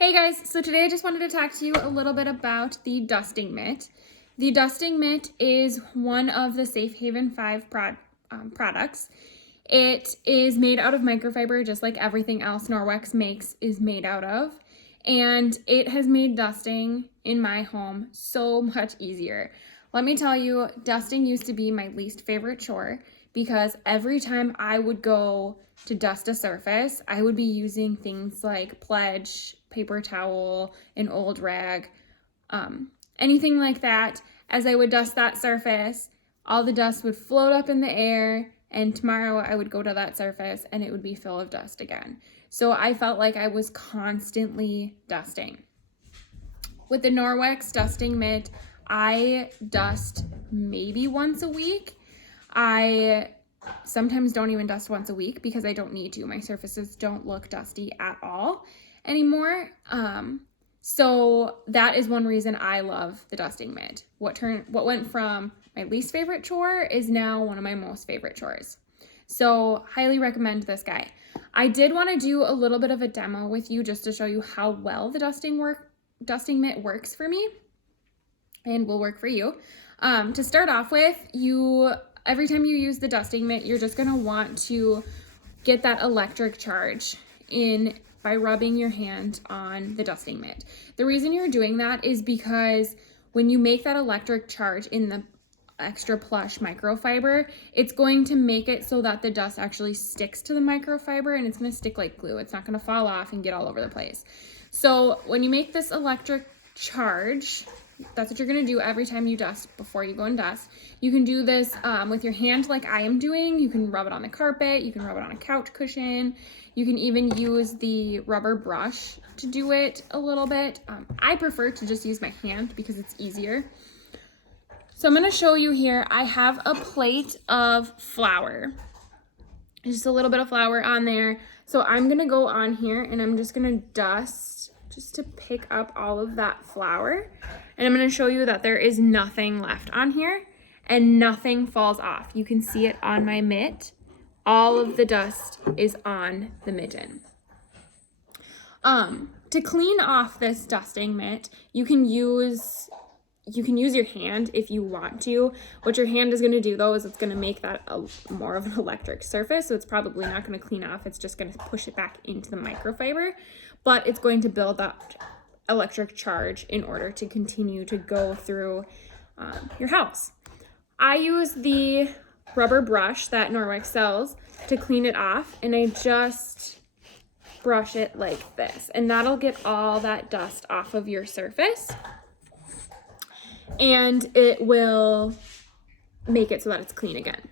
Hey guys, so today I just wanted to talk to you a little bit about the dusting mitt. The dusting mitt is one of the Safe Haven 5 products. It is made out of microfiber, just like everything else Norwex makes is made out of. And it has made dusting in my home so much easier. Let me tell you, dusting used to be my least favorite chore because every time I would go to dust a surface, I would be using things like Pledge, paper towel, an old rag, anything like that. As I would dust that surface, all the dust would float up in the air, and tomorrow I would go to that surface and it would be full of dust again. So I felt like I was constantly dusting. With the Norwex dusting mitt, I dust maybe once a week. I sometimes don't even dust once a week because I don't need to. My surfaces don't look dusty at all anymore. So that is one reason I love the dusting mitt. What went from my least favorite chore is now one of my most favorite chores. So highly recommend this guy. I did want to do a little bit of a demo with you just to show you how well the dusting mitt works for me and will work for you. To start off with, every time you use the dusting mitt, you're just gonna want to get that electric charge in by rubbing your hand on the dusting mitt. The reason you're doing that is because when you make that electric charge in the extra plush microfiber, it's going to make it so that the dust actually sticks to the microfiber and it's going to stick like glue. It's not going to fall off and get all over the place. So when you make this electric charge, that's what you're going to do every time you dust before you go and dust. You can do this with your hand like I am doing. You can rub it on the carpet. You can rub it on a couch cushion. You can even use the rubber brush to do it a little bit. I prefer to just use my hand because it's easier. So I'm going to show you here. I have a plate of flour. Just a little bit of flour on there. So I'm going to go on here and I'm just going to dust just to pick up all of that flour. And I'm going to show you that there is nothing left on here and nothing falls off. You can see it on my mitt. All of the dust is on the mitten. To clean off this dusting mitt, you can use your hand if you want to. What your hand is going to do though is it's going to make that more of an electric surface, so it's probably not going to clean off. It's just going to push it back into the microfiber, but it's going to build that electric charge in order to continue to go through your house. I use the rubber brush that Norwex sells to clean it off, and I just brush it like this, and that'll get all that dust off of your surface. And it will make it so that it's clean again.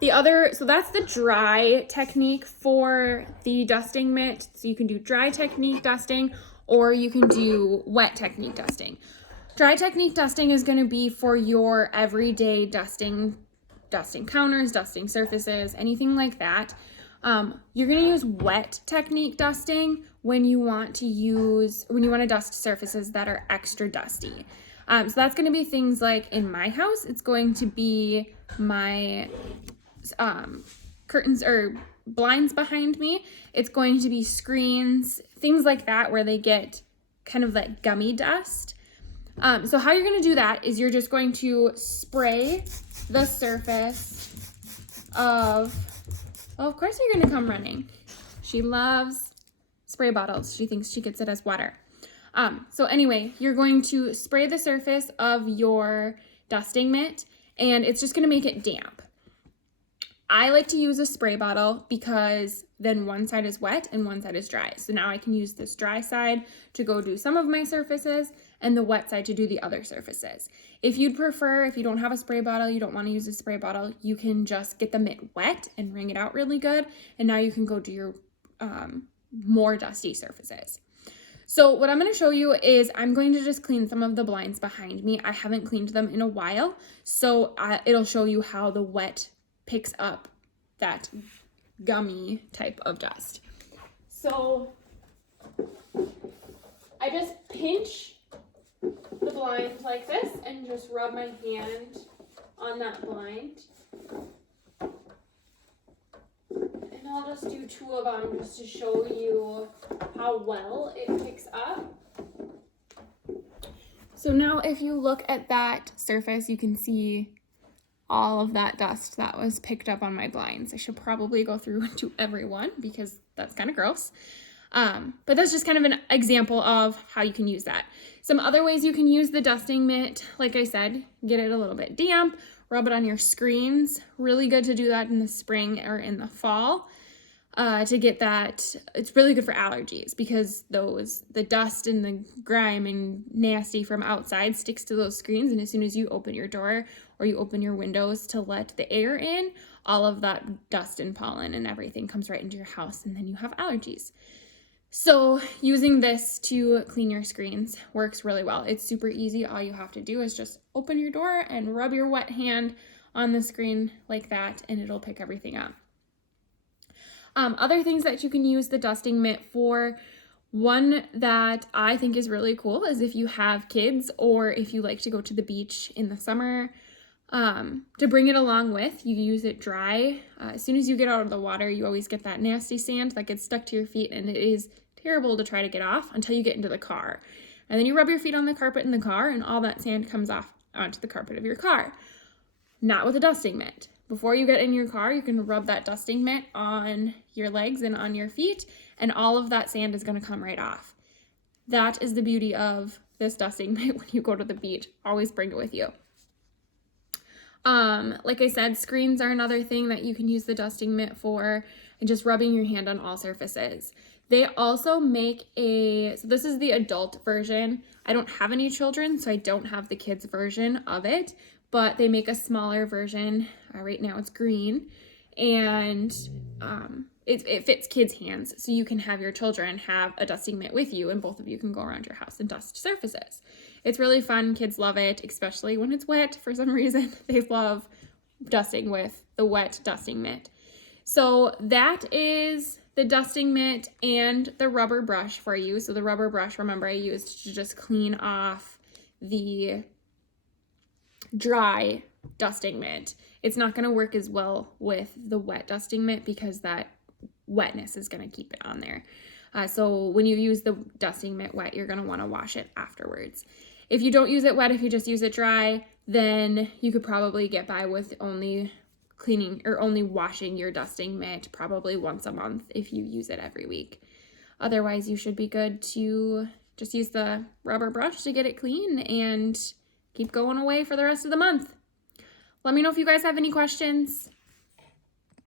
So that's the dry technique for the dusting mitt. So you can do dry technique dusting or you can do wet technique dusting. Dry technique dusting is going to be for your everyday dusting counters, dusting surfaces, anything like that. You're going to use wet technique dusting when you want to dust surfaces that are extra dusty. So that's going to be things like in my house, it's going to be my curtains or blinds behind me. It's going to be screens, things like that where they get kind of like gummy dust. So how you're going to do that is you're just going to spray the surface of course you're going to come running. She loves spray bottles. She thinks she gets it as water. So anyway, you're going to spray the surface of your dusting mitt and it's just going to make it damp. I like to use a spray bottle because then one side is wet and one side is dry. So now I can use this dry side to go do some of my surfaces and the wet side to do the other surfaces. If you don't have a spray bottle, you don't want to use a spray bottle, you can just get the mitt wet and wring it out really good. And now you can go do your more dusty surfaces. So what I'm going to show you is I'm going to just clean some of the blinds behind me. I haven't cleaned them in a while, so it'll show you how the wet picks up that gummy type of dust. So I just pinch the blind like this and just rub my hand on that blind. And And I'll just do 2 of them just to show you how well it picks up. So now if you look at that surface, you can see all of that dust that was picked up on my blinds. I should probably go through and do every one because that's kind of gross. But that's just kind of an example of how you can use that. Some other ways you can use the dusting mitt, like I said, get it a little bit damp, rub it on your screens. Really good to do that in the spring or in the fall to get that. It's really good for allergies because the dust and the grime and nasty from outside sticks to those screens. And as soon as you open your door or you open your windows to let the air in, all of that dust and pollen and everything comes right into your house, and then you have allergies. So using this to clean your screens works really well. It's super easy. All you have to do is just open your door and rub your wet hand on the screen like that, and it'll pick everything up. Other things that you can use the dusting mitt for, one that I think is really cool is if you have kids or if you like to go to the beach in the summer, to bring it along with, you use it dry. As soon as you get out of the water, you always get that nasty sand that gets stuck to your feet, and it is terrible to try to get off until you get into the car. And then you rub your feet on the carpet in the car, and all that sand comes off onto the carpet of your car. Not with a dusting mitt. Before you get in your car, you can rub that dusting mitt on your legs and on your feet, and all of that sand is going to come right off. That is the beauty of this dusting mitt when you go to the beach. Always bring it with you. Like I said, screens are another thing that you can use the dusting mitt for, and just rubbing your hand on all surfaces. They also make so this is the adult version. I don't have any children, so I don't have the kids version of it, but they make a smaller version. Right now it's green, and it fits kids' hands, so you can have your children have a dusting mitt with you, and both of you can go around your house and dust surfaces. It's really fun. Kids love it, especially when it's wet. For some reason, they love dusting with the wet dusting mitt. So that is the dusting mitt and the rubber brush for you. So the rubber brush, remember, I used to just clean off the dry dusting mitt. It's not going to work as well with the wet dusting mitt because that wetness is going to keep it on there. So when you use the dusting mitt wet, you're going to want to wash it afterwards. If you don't use it wet, if you just use it dry, then you could probably get by with only cleaning or only washing your dusting mitt probably once a month if you use it every week. Otherwise, you should be good to just use the rubber brush to get it clean and keep going away for the rest of the month. Let me know if you guys have any questions.